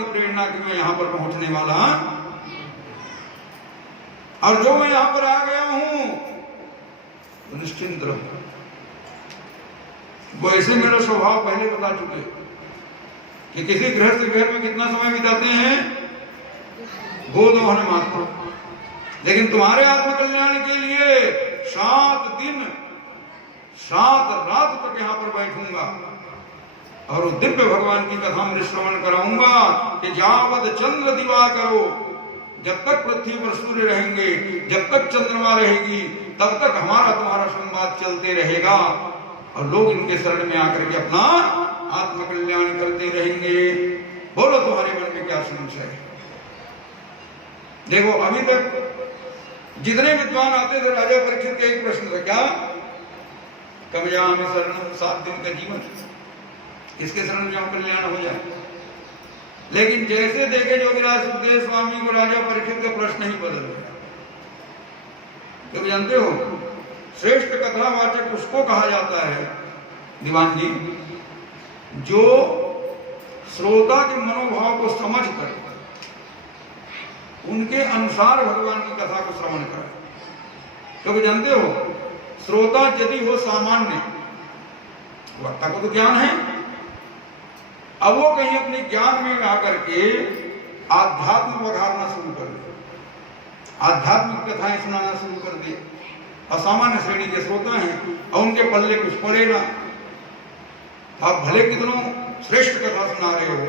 की प्रेरणा कि मैं यहाँ पर पहुंचने वाला, और जो मैं यहाँ पर आ गया हूं तो निश्चिंत रहो। वैसे मेरा स्वभाव पहले बता चुके कि किसी गृहस्थ घर में कितना समय बिताते हैं, गोदोहन मात्र, लेकिन तुम्हारे आत्मकल्याण के लिए 7 दिन 7 रात तक यहाँ पर बैठूंगा और दिव्य भगवान की कथा में श्रवण कराऊंगा कि जावत चंद्र दिवा करो, जब तक पृथ्वी पर सूर्य रहेंगे, जब तक चंद्रमा रहेगी, तब तक हमारा तुम्हारा संवाद चलते रहेगा और लोग इनके शरण में आकर के अपना आत्मकल्याण करते रहेंगे। बोलो तुम्हारे मन में क्या संशय है? देखो अभी तक जितने विद्वान आते थे राजा परीक्षित के एक प्रश्न था, क्या कमयामि शरणं, 7 दिन का जीवन, इसके शरण में हम कल्याण हो जाए। लेकिन जैसे देखे जोगीराज सुखदेव स्वामी को राजा परीक्षित का प्रश्न ही बदल गया। तो जानते हो श्रेष्ठ कथावाचक उसको कहा जाता है दीवान जी, जो श्रोता के मनोभाव को समझ कर उनके अनुसार भगवान की कथा को श्रवण करे। क्योंकि जानते हो श्रोता यदि हो सामान्य, वक्ता को तो ज्ञान है, अब वो कहीं अपने ज्ञान में आकर के आध्यात्म बघारना शुरू कर दे, आध्यात्मिक कथाएं सुनाना शुरू कर दे, असामान्य श्रेणी के श्रोता हैं और उनके पल्ले कुछ पड़ेगा। आप भले कितनों श्रेष्ठ कथा सुना रहे हो,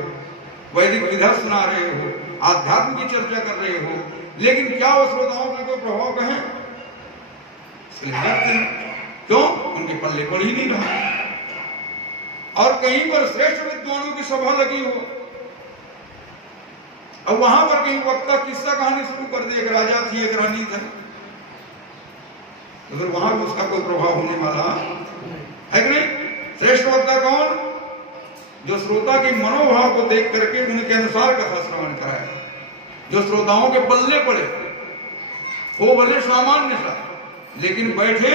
वैदिक विधा सुना रहे हो, आध्यात्म की चर्चा कर रहे हो, लेकिन क्या वो श्रोताओं पर कोई प्रभाव कहे? क्यों? उनके पल्ले पड़ ही नहीं रहा। और कहीं पर श्रेष्ठ विद्वानों की सभा लगी हो, अब वहां पर कहीं वक्ता किस्सा कहानी शुरू कर दे, एक राजा थी एक रानी था, तो फिर वहां भी उसका कोई प्रभाव होने वाला है कि नहीं? श्रेष्ठ वक्ता कौन? जो श्रोता के मनोभाव को देख करके उनके अनुसार कथा श्रवण कराए, जो श्रोताओं के पल्ले पड़े, वो भले सामान्य सा लेकिन बैठे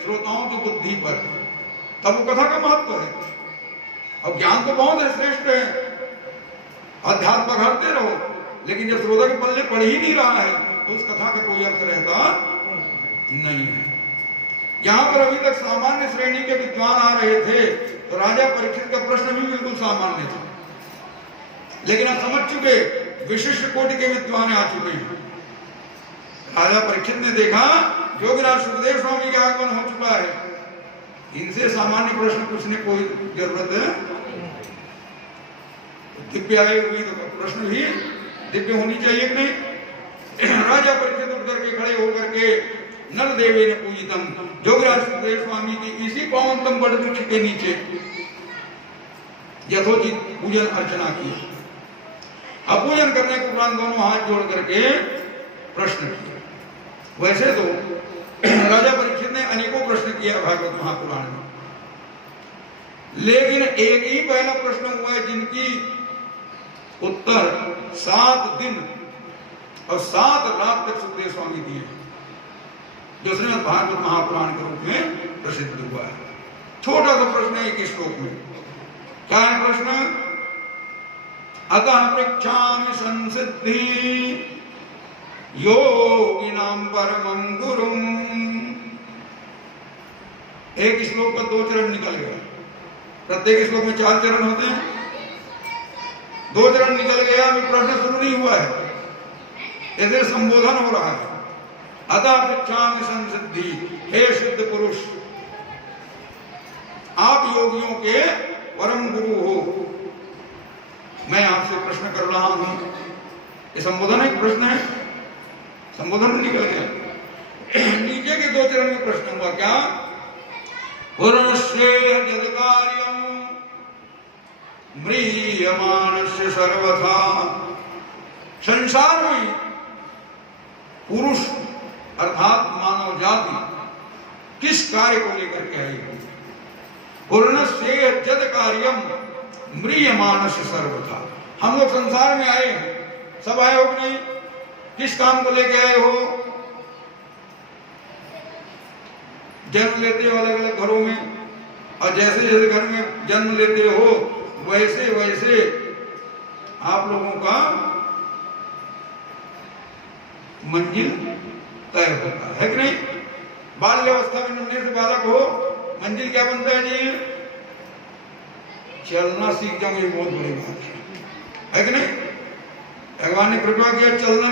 श्रोताओं की बुद्धि पर, तब वो कथा का महत्व है। अब ज्ञान तो बहुत है, श्रेष्ठ है, अध्यात्म घाटते रहो, लेकिन जब श्रोता के पल्ले पड़ ही नहीं रहा है तो उस कथा का कोई अर्थ रहता नहीं है। यहाँ पर अभी तक सामान्य श्रेणी के विद्वान आ रहे थे, तो राजा परीक्षित का प्रश्न भी बिल्कुल सामान्य था, लेकिन आप समझ चुके विशिष्ट कोटि के विद्वान आ चुके हैं। राजा परीक्षित ने देखा योगीराज सुखदेव स्वामी का आगमन हो चुका है, इनसे सामान्य प्रश्न पूछने कोई जरूरत है? दिव्य आए हुए तो प्रश्न भी दिव्य होनी चाहिए कि नहीं? राजा परीक्षित उठ करके खड़े होकर के नर देवे ने पूजितम, जोगीराज सुखदेव स्वामी की इसी पावनतम वट वृक्ष के नीचे यथोचित पूजन अर्चना की। अब पूजन करने के उपरांत दोनों हाथ जोड़ करके प्रश्न किए। वैसे तो राजा परीक्षित ने अनेकों प्रश्न किया भागवत महापुराण में, लेकिन एक ही पहला प्रश्न हुआ है जिनकी उत्तर 7 दिन और 7 रात तक सुखदेव स्वामी दिए, जो श्रीमद् भागवत महापुराण के रूप में प्रसिद्ध हुआ है। छोटा सा प्रश्न है एक श्लोक में। क्या है प्रश्न? अतः पृच्छामि संसिद्धि योगिनां परमं गुरुम्। एक श्लोक का 2 चरण निकल गया, प्रत्येक श्लोक में 4 चरण होते हैं, 2 चरण निकल गया, अभी प्रश्न शुरू नहीं हुआ है, ऐसे संबोधन हो रहा है। अतः पृच्छामि संसिद्धि, हे सिद्ध पुरुष, आप योगियों के परम गुरु हो, मैं आपसे प्रश्न कर रहा हूं। ये संबोधन है, प्रश्न है, संबोधन निकल गया। नीचे के 2 चरण में प्रश्न हुआ, क्या? पुरुषे जदकार्यं म्रियमाणस्य सर्वथा। संसार में पुरुष अर्थात मानव जाति किस कार्य को लेकर के आई है? पूर्णस्य जद कार्यम म्रियमाणस्य सर्वथा। हम लोग संसार में आए हैं, सब आए हो कि नहीं? किस काम को लेके आए हो? जन्म लेते हो अलग अलग घरों में, और जैसे जैसे घर में जन्म लेते हो वैसे वैसे आप लोगों का मंजिल तय होता है कि नहीं। बाल्यावस्था में नन्हे से बालक हो, मंजिल क्या बनता है जी? चलना सीख जाओगे, बहुत बड़ी बात है कि नहीं। भगवान ने कृपा किया, चलना